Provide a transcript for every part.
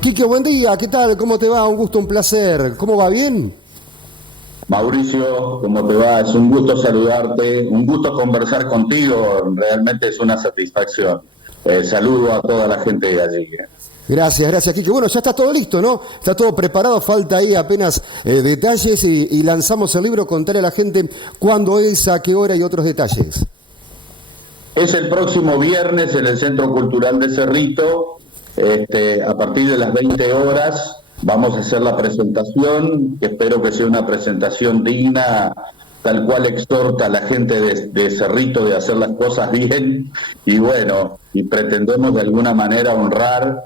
Quique, buen día, ¿qué tal? ¿Cómo te va? Un gusto, un placer. ¿Cómo va? ¿Bien? Mauricio, ¿cómo te va? Es un gusto saludarte, un gusto conversar contigo, realmente es una satisfacción. Saludo a toda la gente de allí. Gracias, gracias, Quique. Bueno, ya está todo listo, ¿no? Está todo preparado, falta ahí apenas detalles y lanzamos el libro, contarle a la gente cuándo es, a qué hora y otros detalles. Es el próximo viernes en el Centro Cultural de Cerrito, a partir de las 20 horas. Vamos a hacer la presentación, que espero que sea una presentación digna, tal cual exhorta a la gente de Cerrito de hacer las cosas bien, y bueno, y pretendemos de alguna manera honrar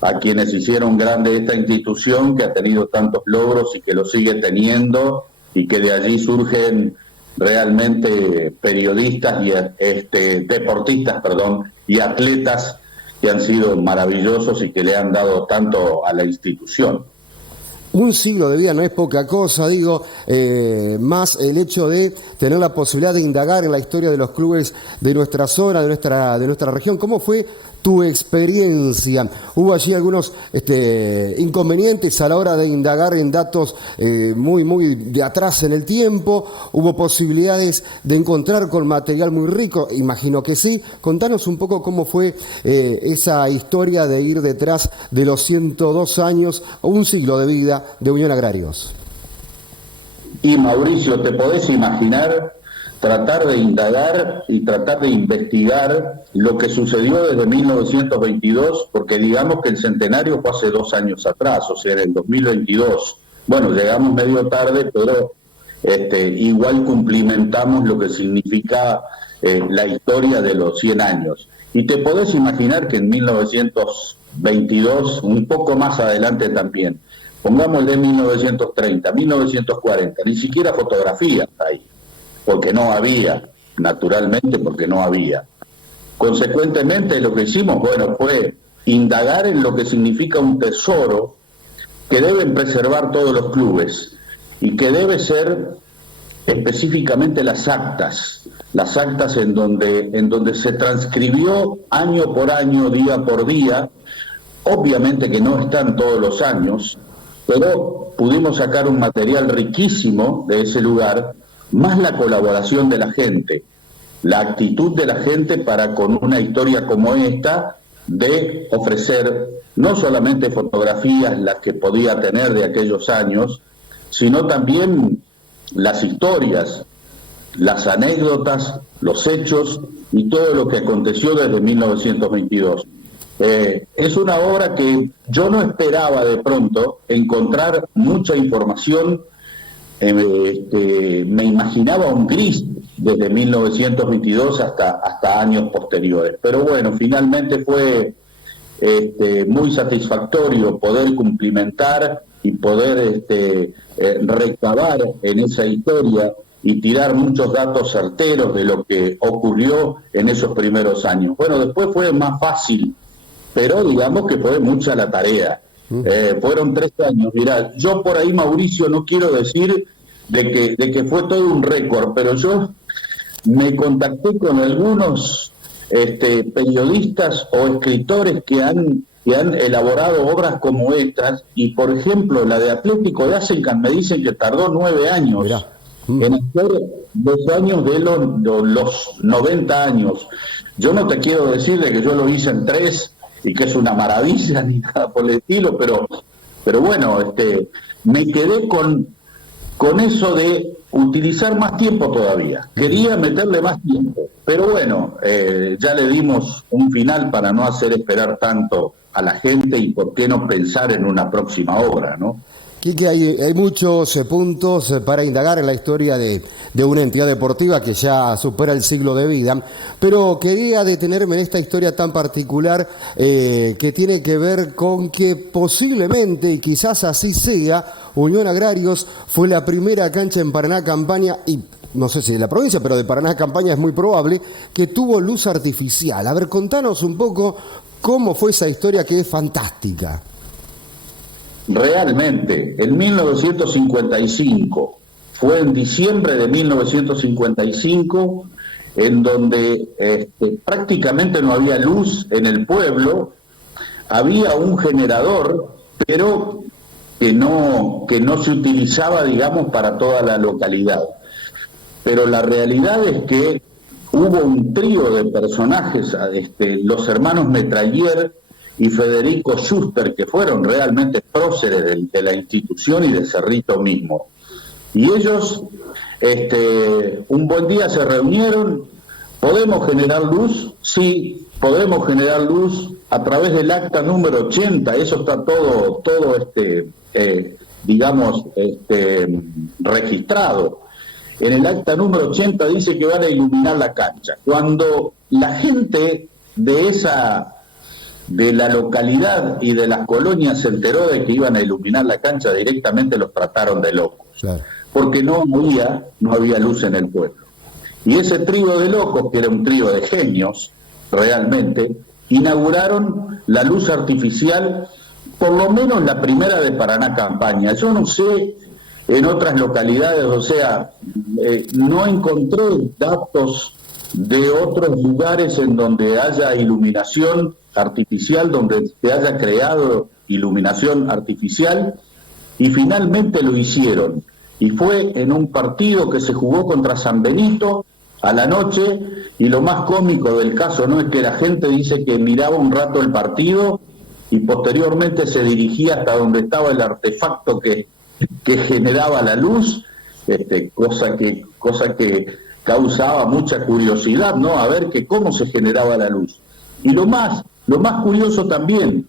a quienes hicieron grande esta institución, que ha tenido tantos logros y que lo sigue teniendo, y que de allí surgen realmente periodistas y deportistas, y atletas que han sido maravillosos y que le han dado tanto a la institución. Un siglo de vida no es poca cosa, digo, más el hecho de tener la posibilidad de indagar en la historia de los clubes de nuestra zona, de nuestra región. ¿Cómo fue tu experiencia? ¿Hubo allí algunos inconvenientes a la hora de indagar en datos muy de atrás en el tiempo? ¿Hubo posibilidades de encontrar con material muy rico? Imagino que sí. Contanos un poco cómo fue esa historia de ir detrás de los 102 años o un siglo de vida de Unión Agrarios. Y Mauricio, ¿te podés imaginar tratar de indagar y tratar de investigar lo que sucedió desde 1922? Porque digamos que el centenario fue hace 2 años atrás, o sea, en el 2022. Bueno, llegamos medio tarde, pero igual cumplimentamos lo que significa la historia de los 100 años. Y te podés imaginar que en 1922, un poco más adelante también, pongámosle 1930, 1940, ni siquiera fotografías ahí, porque no había, naturalmente porque no había. Consecuentemente lo que hicimos, bueno, fue indagar en lo que significa un tesoro que deben preservar todos los clubes y que debe ser específicamente las actas en donde se transcribió año por año, día por día. Obviamente que no están todos los años, pero pudimos sacar un material riquísimo de ese lugar, más la colaboración de la gente, la actitud de la gente para con una historia como esta, de ofrecer no solamente fotografías, las que podía tener de aquellos años, sino también las historias, las anécdotas, los hechos y todo lo que aconteció desde 1922. Es una obra que yo no esperaba de pronto encontrar mucha información. Me imaginaba un gris desde 1922 hasta años posteriores. Pero bueno, finalmente fue muy satisfactorio poder cumplimentar y poder recabar en esa historia y tirar muchos datos certeros de lo que ocurrió en esos primeros años. Bueno, después fue más fácil, pero digamos que fue mucha la tarea. Fueron 3 años. Mirá, yo por ahí, Mauricio, no quiero decir de que fue todo un récord, pero yo me contacté con algunos periodistas o escritores que han elaborado obras como estas, y por ejemplo la de Atlético de Asencan me dicen que tardó 9 años en hacer 2 años de los 90 años. Yo no te quiero decir de que yo lo hice en 3 y que es una maravilla ni nada por el estilo, pero bueno, me quedé con eso de utilizar más tiempo todavía. Quería meterle más tiempo, pero bueno, ya le dimos un final para no hacer esperar tanto a la gente, y por qué no pensar en una próxima obra, ¿no? Quique, hay muchos puntos para indagar en la historia de una entidad deportiva que ya supera el siglo de vida, pero quería detenerme en esta historia tan particular que tiene que ver con que posiblemente, y quizás así sea, Unión Agrarios fue la primera cancha en Paraná Campaña, y no sé si de la provincia, pero de Paraná Campaña es muy probable, que tuvo luz artificial. A ver, contanos un poco cómo fue esa historia, que es fantástica. Realmente, en 1955, fue en diciembre de 1955, en donde prácticamente no había luz en el pueblo. había un generador, pero que no se utilizaba, digamos, para toda la localidad. Pero la realidad es que hubo un trío de personajes, los hermanos Metralier y Federico Schuster, que fueron realmente próceres de la institución y de Cerrito mismo. Y ellos, un buen día se reunieron. ¿Podemos generar luz? Sí, podemos generar luz a través del acta número 80, eso está todo registrado. En el acta número 80 dice que van a iluminar la cancha. Cuando la gente de la localidad y de las colonias se enteró de que iban a iluminar la cancha, directamente los trataron de locos, claro, porque no había luz en el pueblo. Y ese trío de locos, que era un trío de genios, realmente, inauguraron la luz artificial, por lo menos la primera de Paraná Campaña. Yo no sé en otras localidades, o sea, no encontré datos de otros lugares en donde haya iluminación artificial, donde se haya creado iluminación artificial, y finalmente lo hicieron. Y fue en un partido que se jugó contra San Benito a la noche, y lo más cómico del caso no es que la gente dice que miraba un rato el partido y posteriormente se dirigía hasta donde estaba el artefacto que generaba la luz, cosa que causaba mucha curiosidad, ¿no? A ver cómo se generaba la luz. Y lo más curioso también,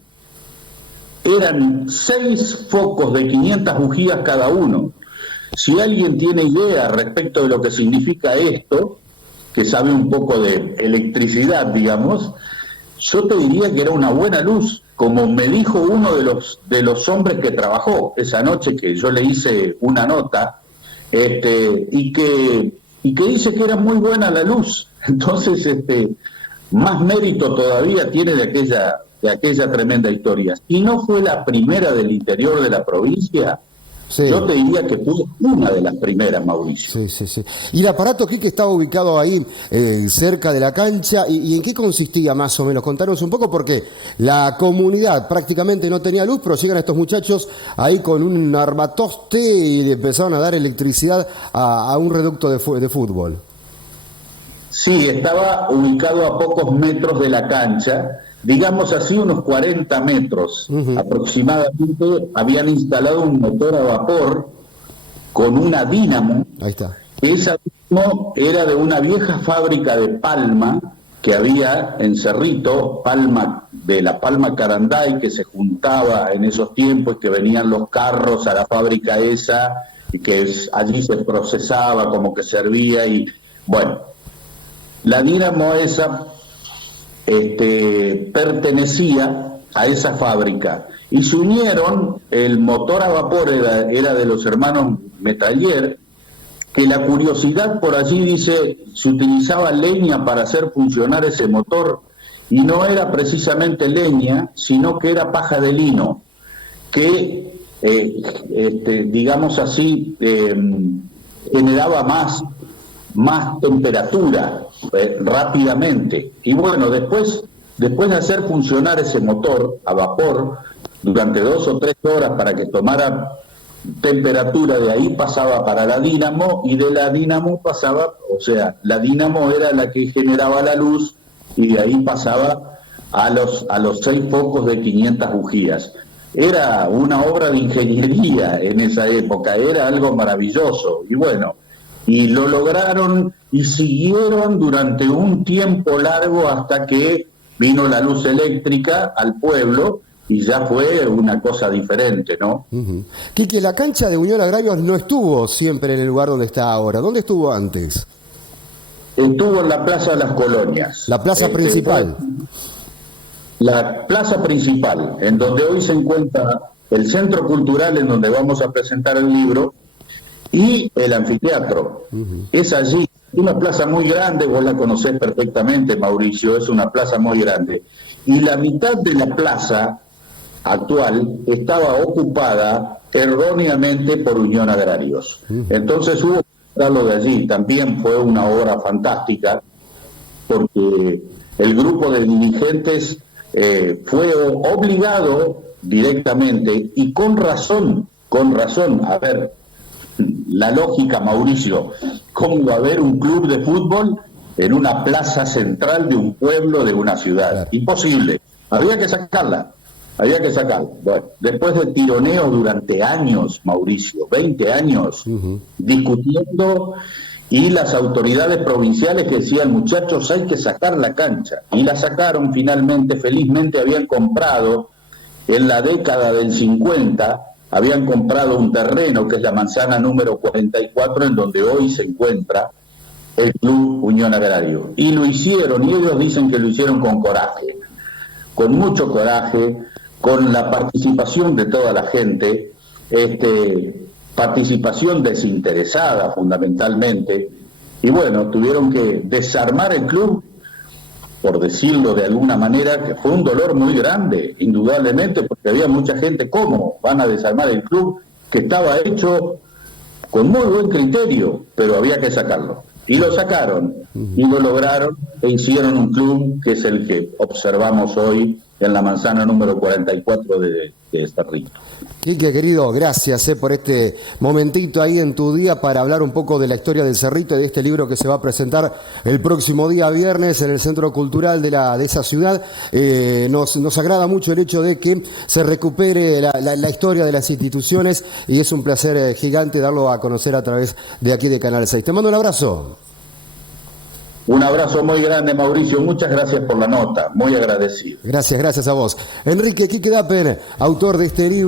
eran 6 focos de 500 bujías cada uno. Si alguien tiene idea respecto de lo que significa esto, que sabe un poco de electricidad, digamos, yo te diría que era una buena luz, como me dijo uno de los hombres que trabajó esa noche, que yo le hice una nota, y que dice que era muy buena la luz. Entonces, más mérito todavía tiene de aquella tremenda historia. Y no fue la primera del interior de la provincia. Sí. Yo te diría que fue una de las primeras, Mauricio. Sí. ¿Y el aparato aquí que estaba ubicado ahí cerca de la cancha, y en qué consistía más o menos? Contanos un poco, porque la comunidad prácticamente no tenía luz, pero llegan estos muchachos ahí con un armatoste y le empezaron a dar electricidad a un reducto de fútbol. Sí, estaba ubicado a pocos metros de la cancha, digamos así unos 40 metros aproximadamente. Habían instalado un motor a vapor con una dínamo. Ahí está. Esa dínamo era de una vieja fábrica de palma que había en Cerrito, palma de la palma Caranday, que se juntaba en esos tiempos, que venían los carros a la fábrica esa, y que allí se procesaba, como que servía, y bueno, la dínamo esa pertenecía a esa fábrica, y se unieron. El motor a vapor era de los hermanos Metralier, que la curiosidad por allí dice, se utilizaba leña para hacer funcionar ese motor, y no era precisamente leña, sino que era paja de lino, que digamos así, generaba más temperatura rápidamente. Y bueno, después de hacer funcionar ese motor a vapor durante 2 o 3 horas para que tomara temperatura, de ahí pasaba para la dínamo, y de la dínamo pasaba, o sea, la dínamo era la que generaba la luz, y de ahí pasaba a los 6 focos de 500 bujías. Era una obra de ingeniería en esa época, era algo maravilloso, y bueno, y lo lograron y siguieron durante un tiempo largo hasta que vino la luz eléctrica al pueblo, y ya fue una cosa diferente, ¿no? Quique, la cancha de Unión Agrario no estuvo siempre en el lugar donde está ahora. ¿Dónde estuvo antes? Estuvo en la Plaza de las Colonias. La plaza principal. La plaza principal, en donde hoy se encuentra el centro cultural, en donde vamos a presentar el libro, y el anfiteatro. Es allí, una plaza muy grande, vos la conocés perfectamente, Mauricio, es una plaza muy grande. Y la mitad de la plaza actual estaba ocupada erróneamente por Unión Agrarios. Entonces hubo que sacarlo de allí. También fue una obra fantástica, porque el grupo de dirigentes fue obligado directamente y con razón, a ver, la lógica, Mauricio, ¿cómo va a haber un club de fútbol en una plaza central de un pueblo, de una ciudad? Imposible, había que sacarla. Bueno, después de tironeos durante años, Mauricio, 20 años, discutiendo, y las autoridades provinciales que decían, muchachos, hay que sacar la cancha. Y la sacaron finalmente, felizmente habían comprado, en la década del 50, habían comprado un terreno, que es la manzana número 44, en donde hoy se encuentra el Club Unión Agrario. Y lo hicieron, y ellos dicen que lo hicieron con coraje, con mucho coraje, con la participación de toda la gente, participación desinteresada fundamentalmente, y bueno, tuvieron que desarmar el club, por decirlo de alguna manera, que fue un dolor muy grande, indudablemente, porque había mucha gente. ¿Cómo van a desarmar el club que estaba hecho con muy buen criterio? Pero había que sacarlo. Y lo sacaron, y lo lograron, e hicieron un club que es el que observamos hoy en la manzana número 44 de Cerrito. Quique, querido, gracias por este momentito ahí en tu día para hablar un poco de la historia del Cerrito y de este libro que se va a presentar el próximo día viernes en el Centro Cultural de esa ciudad. Nos agrada mucho el hecho de que se recupere la historia de las instituciones, y es un placer gigante darlo a conocer a través de aquí de Canal 6. Te mando un abrazo. Un abrazo muy grande, Mauricio. Muchas gracias por la nota. Muy agradecido. Gracias a vos. Enrique Quique Dapper, autor de este libro.